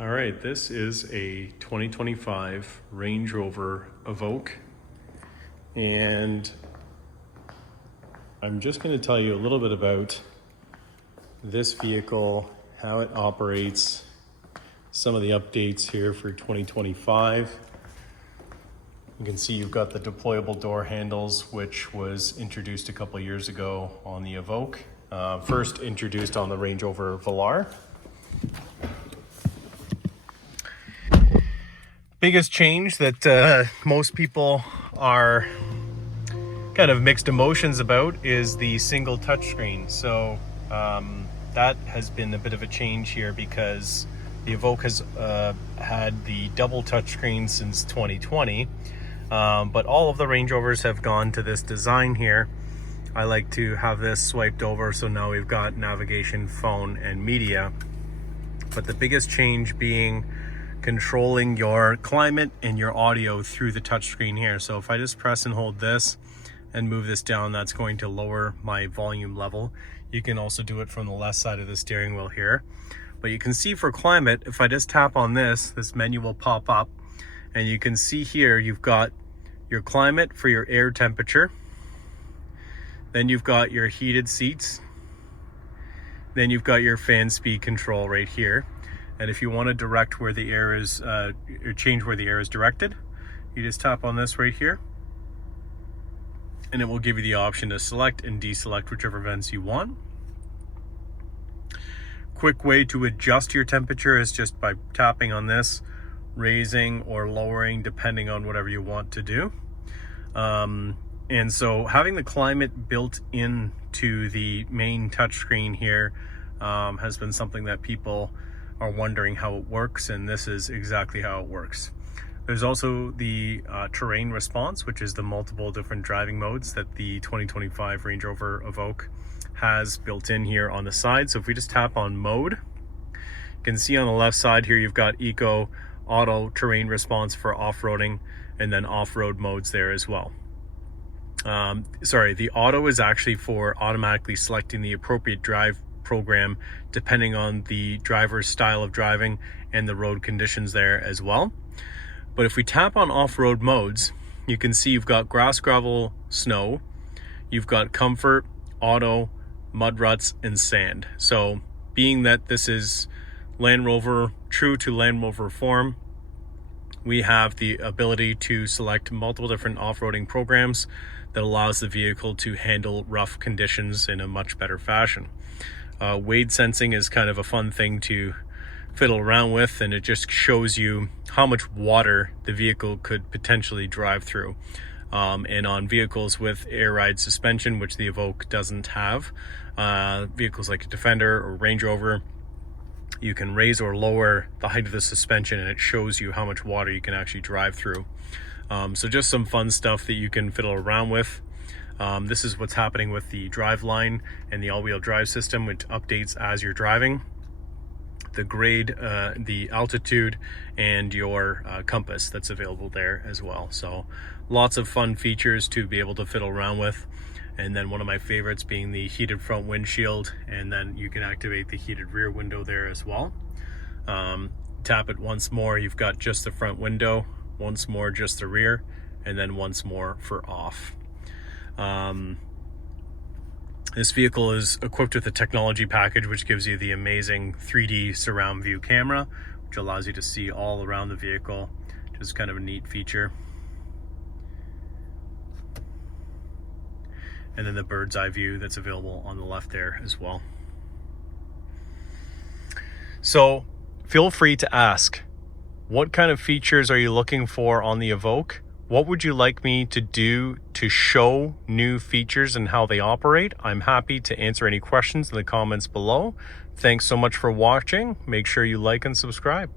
All right, this is a 2025 Range Rover Evoque, and I'm just going to tell you a little bit about this vehicle, how it operates, some of the updates here for 2025. You can see you've got the deployable door handles, which was introduced a couple of years ago on the Evoque, first introduced on the Range Rover Velar. Biggest change that most people are kind of mixed emotions about is the single touchscreen. So that has been a bit of a change here because the Evoque has had the double touchscreen since 2020, but all of the Range Rovers have gone to this design here. I like to have this swiped over, so now we've got navigation, phone, and media. But the biggest change being controlling your climate and your audio through the touchscreen here. So if I just press and hold this and move this down, that's going to lower my volume level. You can also do it from the left side of the steering wheel here. But you can see for climate, if I just tap on this menu will pop up, and you can see here you've got your climate for your air temperature. Then you've got your heated seats. Then you've got your fan speed control right here. And if you want to direct where the air is, or change where the air is directed, you just tap on this right here, and it will give you the option to select and deselect whichever vents you want. Quick way to adjust your temperature is just by tapping on this, raising or lowering depending on whatever you want to do. And so having the climate built into the main touchscreen here has been something that people are wondering how it works, and this is exactly how it works. There's also the terrain response, which is the multiple different driving modes that the 2025 Range Rover Evoque has built in here on the side. So if we just tap on mode, you can see on the left side here you've got eco, auto, terrain response for off-roading, and then off-road modes there as well. The auto is actually for automatically selecting the appropriate drive program depending on the driver's style of driving and the road conditions there as well. But if we tap on off-road modes, you can see you've got grass, gravel, snow, you've got comfort, auto, mud ruts, and sand. So being that this is Land Rover, true to Land Rover form, we have the ability to select multiple different off-roading programs that allows the vehicle to handle rough conditions in a much better fashion. Wade sensing is kind of a fun thing to fiddle around with, and it just shows you how much water the vehicle could potentially drive through. And on vehicles with air ride suspension, which the Evoque doesn't have, vehicles like a Defender or Range Rover, you can raise or lower the height of the suspension, and it shows you how much water you can actually drive through. So just some fun stuff that you can fiddle around with. This is what's happening with the drive line and the all-wheel drive system, which updates as you're driving. The grade, the altitude, and your compass that's available there as well. So lots of fun features to be able to fiddle around with. And then one of my favorites being the heated front windshield, and then you can activate the heated rear window there as well. Tap it once more, you've got just the front window, once more just the rear, and then once more for off. This vehicle is equipped with a technology package which gives you the amazing 3D surround view camera, which allows you to see all around the vehicle. Just kind of a neat feature. And then the bird's eye view that's available on the left there as well. So feel free to ask, what kind of features are you looking for on the Evoque? What would you like me to do to show new features and how they operate? I'm happy to answer any questions in the comments below. Thanks so much for watching. Make sure you like and subscribe.